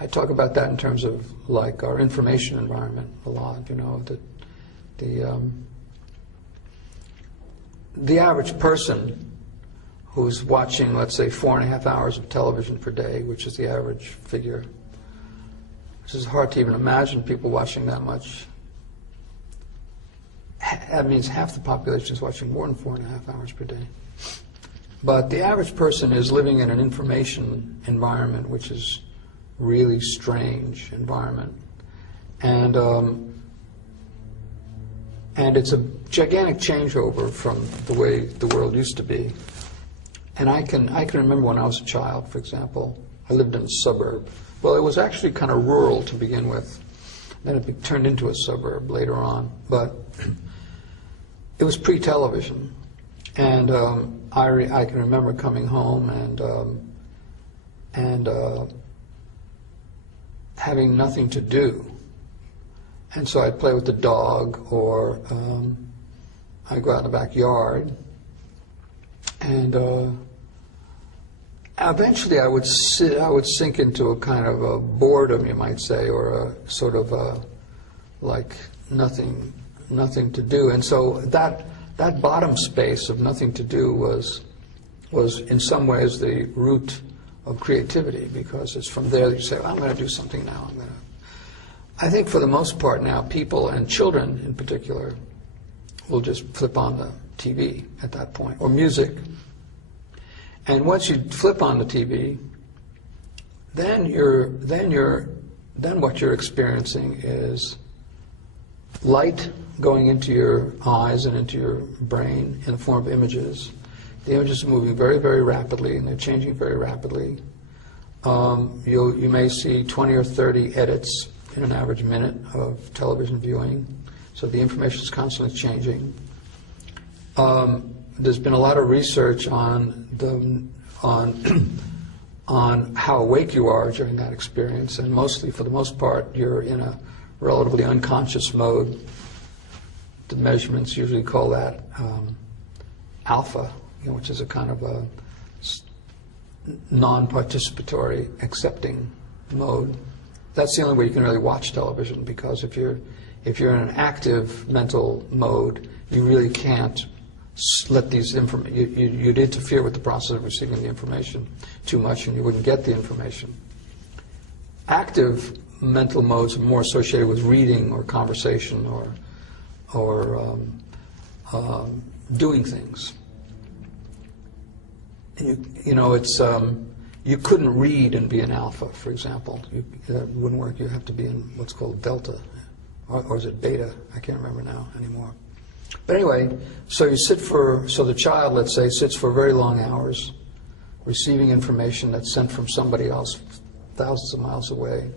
I talk about that in terms of like our information environment a lot. You know, the average person who's watching, let's say, 4.5 hours of television per day, which is the average figure, which is hard to even imagine people watching that much. That means half the population is watching more than 4.5 hours per day. But the average person is living in an information environment, which is really strange environment, and it's a gigantic changeover from the way the world used to be. And I can remember when I was a child, for example, I lived in a suburb. Well, it was actually kind of rural to begin with. Then it turned into a suburb later on, but it was pre-television. And I can remember coming home and having nothing to do. And so I'd play with the dog, or I'd go out in the backyard. And eventually I would sink into a kind of a boredom, you might say, or a sort of like nothing to do. And so that bottom space of nothing to do was in some ways the root of creativity, because it's from there that you say, well, I'm going to do something now. I think for the most part now, people, and children in particular, will just flip on the TV at that point, or music. And once you flip on the TV, then what you're experiencing is light going into your eyes and into your brain in the form of images. The images are moving very, very rapidly, and they're changing very rapidly. You may see 20 or 30 edits in an average minute of television viewing, so the information is constantly changing. There's been a lot of research on how awake you are during that experience, and mostly, for the most part, you're in a relatively unconscious mode. The measurements usually call that alpha, which is a kind of a non-participatory, accepting mode. That's the only way you can really watch television, because if you're in an active mental mode, you really can't let these you'd interfere with the process of receiving the information too much, and you wouldn't get the information. Active mental modes are more associated with reading or conversation or doing things. You know, it's you couldn't read and be an alpha, for example. That wouldn't work. You have to be in what's called delta, or is it beta? I can't remember now anymore. But anyway, so the child, let's say, sits for very long hours, receiving information that's sent from somebody else thousands of miles away,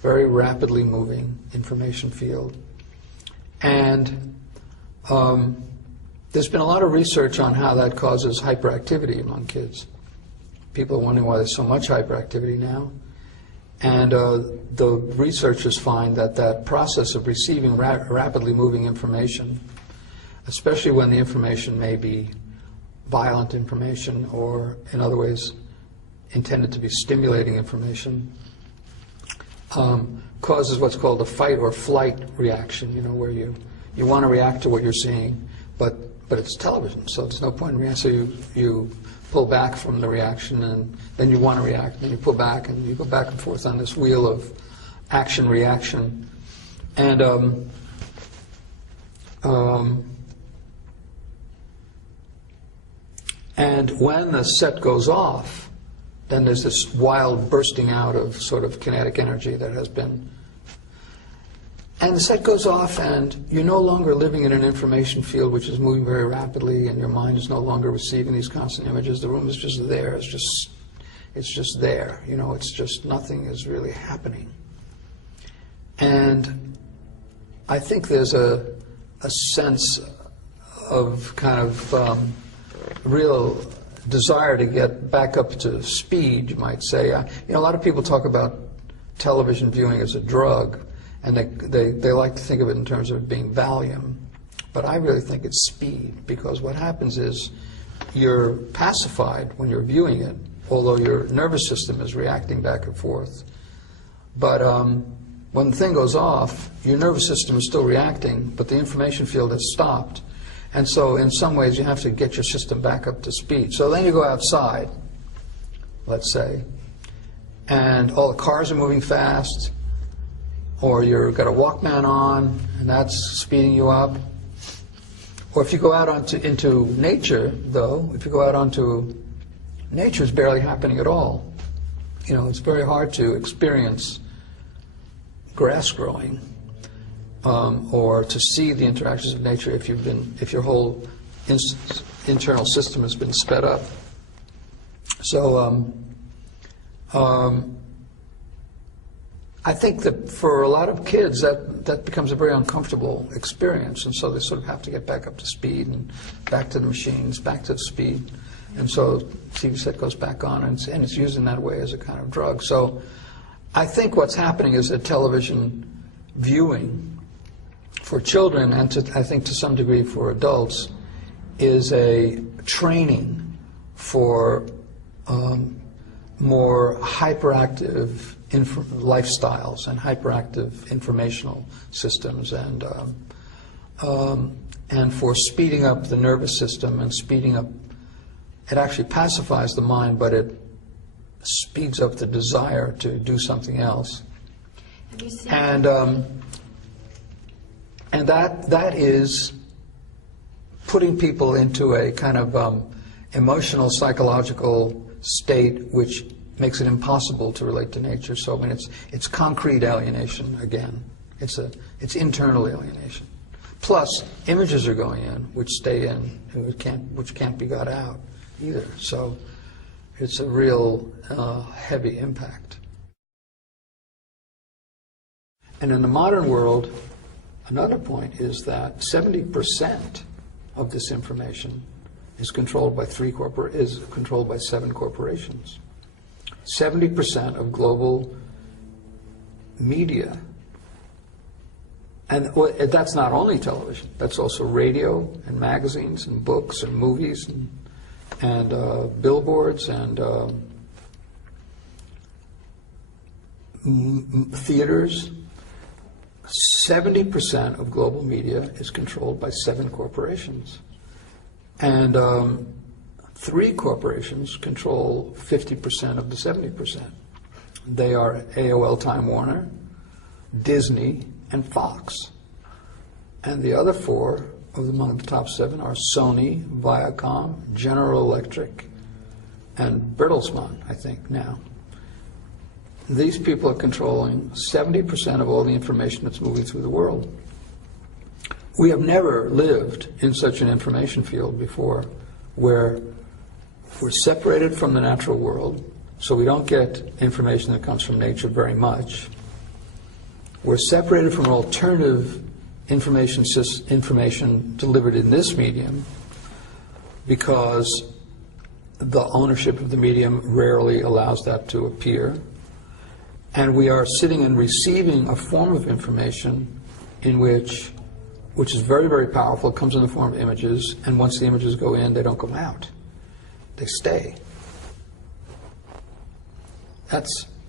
very rapidly moving information field. And there's been a lot of research on how that causes hyperactivity among kids. People are wondering why there's so much hyperactivity now. And the researchers find that process of receiving rapidly moving information, especially when the information may be violent information or, in other ways, intended to be stimulating information, causes what's called a fight or flight reaction, where you want to react to what you're seeing, but it's television, so there's no point in reacting. So you pull back from the reaction, and then you want to react, and then you pull back, and you go back and forth on this wheel of action-reaction. And when the set goes off, then there's this wild bursting out of sort of kinetic energy that has been... And the set goes off, and you're no longer living in an information field which is moving very rapidly, and your mind is no longer receiving these constant images. The room is just there. It's just there. It's just nothing is really happening. And I think there's a sense of kind of real desire to get back up to speed, you might say. A lot of people talk about television viewing as a drug, and they like to think of it in terms of it being Valium. But I really think it's speed, because what happens is you're pacified when you're viewing it, although your nervous system is reacting back and forth. But when the thing goes off, your nervous system is still reacting, but the information field has stopped. And so in some ways you have to get your system back up to speed. So then you go outside, let's say, and all the cars are moving fast, or you've got a Walkman on, and that's speeding you up. Or if you go out into nature, though, if you go out onto nature, it's barely happening at all. You know, it's very hard to experience grass growing, or to see the interactions of nature if your whole internal system has been sped up. So I think that for a lot of kids that becomes a very uncomfortable experience, and so they sort of have to get back up to speed and back to the machines, back to the speed, and so TV set goes back on, and it's used in that way as a kind of drug. So I think what's happening is that television viewing for children, and I think to some degree for adults, is a training for more hyperactive lifestyles and hyperactive informational systems, and for speeding up the nervous system and speeding up. It actually pacifies the mind, but it speeds up the desire to do something else. Have you seen and that is putting people into a kind of emotional, psychological state which makes it impossible to relate to nature. So I mean, it's concrete alienation again. It's internal alienation. Plus, images are going in which stay in, which can't be got out either. So it's a real heavy impact. And in the modern world, another point is that 70% of this information is controlled by 7 corporations. 70% of global media, and that's not only television. That's also radio and magazines and books and movies and billboards and theaters. 70% of global media is controlled by 7 corporations. And 3 corporations control 50% of the 70%. They are AOL Time Warner, Disney, and Fox. And the other 4 among the top 7 are Sony, Viacom, General Electric, and Bertelsmann, I think, now. These people are controlling 70% of all the information that's moving through the world. We have never lived in such an information field before, where we're separated from the natural world, so we don't get information that comes from nature very much. We're separated from alternative information delivered in this medium, because the ownership of the medium rarely allows that to appear. And we are sitting and receiving a form of information which is very, very powerful. It comes in the form of images, and once the images go in, they don't come out. They stay.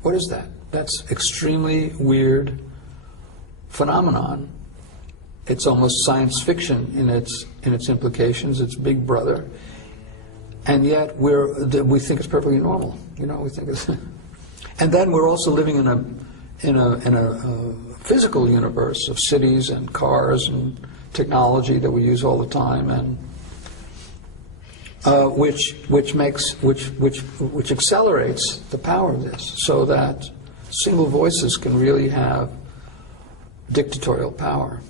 What is that? That's extremely weird phenomenon. It's almost science fiction in its implications. It's Big Brother, and yet we think it's perfectly normal. You know, we think it's. And then we're also living in a physical universe of cities and cars and technology that we use all the time, and which accelerates the power of this, so that single voices can really have dictatorial power.